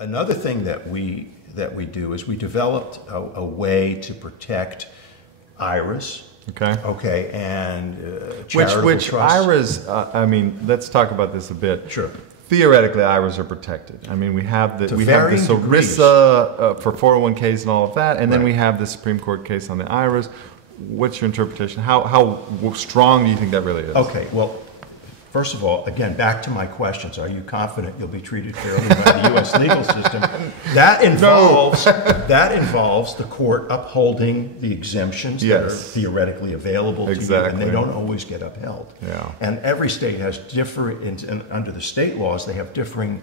Another thing that we do is we developed a way to protect IRAs. Okay. Okay, and charitable which trusts. IRAs? I mean, let's talk about this a bit. Sure. Theoretically, IRAs are protected. I mean, we have this varying ERISA for 401ks and all of that, and then Right. we have the Supreme Court case on the IRAs. What's your interpretation? How strong do you think that really is? Okay, well, first of all, again, back to my questions. Are you confident you'll be treated fairly by the U.S. legal system? That involves the court upholding the exemptions that are theoretically available to you, and they don't always get upheld. Yeah. And every state has different, and under the state laws, they have differing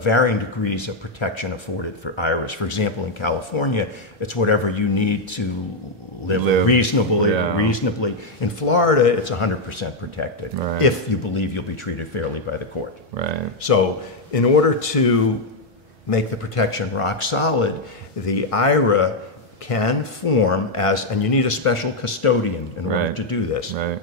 varying degrees of protection afforded for IRAs. For example, in California, it's whatever you need to live reasonably. In Florida, it's 100% protected if you believe you'll be treated fairly by the court. Right. So in order to make the protection rock solid, the IRA can form as, and you need a special custodian in order to do this. Right.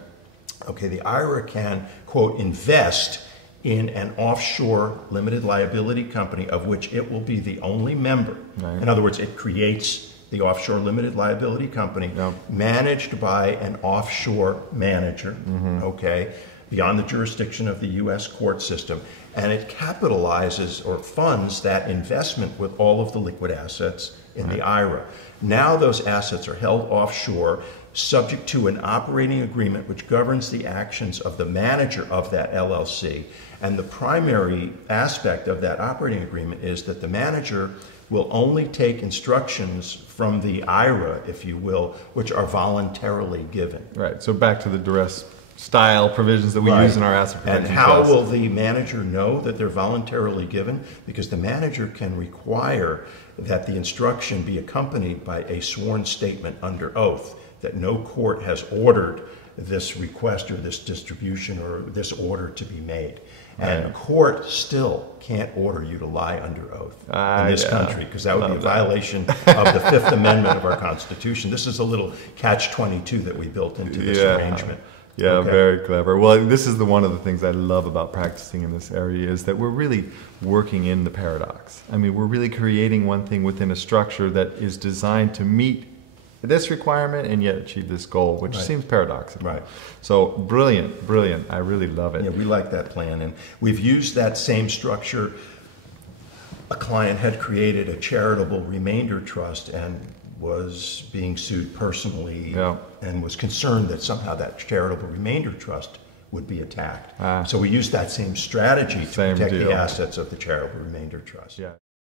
Okay, the IRA can, quote, invest in an offshore limited liability company of which it will be the only member. Right. In other words, it creates the offshore limited liability company managed by an offshore manager, okay, beyond the jurisdiction of the U.S. court system, and it capitalizes or funds that investment with all of the liquid assets in the IRA. Now those assets are held offshore, subject to an operating agreement which governs the actions of the manager of that LLC. And the primary aspect of that operating agreement is that the manager will only take instructions from the IRA, if you will, which are voluntarily given. Right. So back to the duress style provisions that we use in our asset protection And how trust. will the manager know that they're voluntarily given? Because the manager can require that the instruction be accompanied by a sworn statement under oath that no court has ordered this request or this distribution or this order to be made. And a court still can't order you to lie under oath in this country, because that would be a violation of the Fifth Amendment of our Constitution. This is a little catch-22 that we built into this arrangement. Yeah, very clever. Well, this is one of the things I love about practicing in this area is that we're really working in the paradox. I mean, we're really creating one thing within a structure that is designed to meet this requirement and yet achieve this goal, which seems paradoxical. Right. So brilliant, brilliant. I really love it. Yeah, we like that plan, and we've used that same structure. A client had created a charitable remainder trust and was being sued personally and was concerned that somehow that charitable remainder trust would be attacked. So we used that same strategy to protect the assets of the charitable remainder trust. Yeah.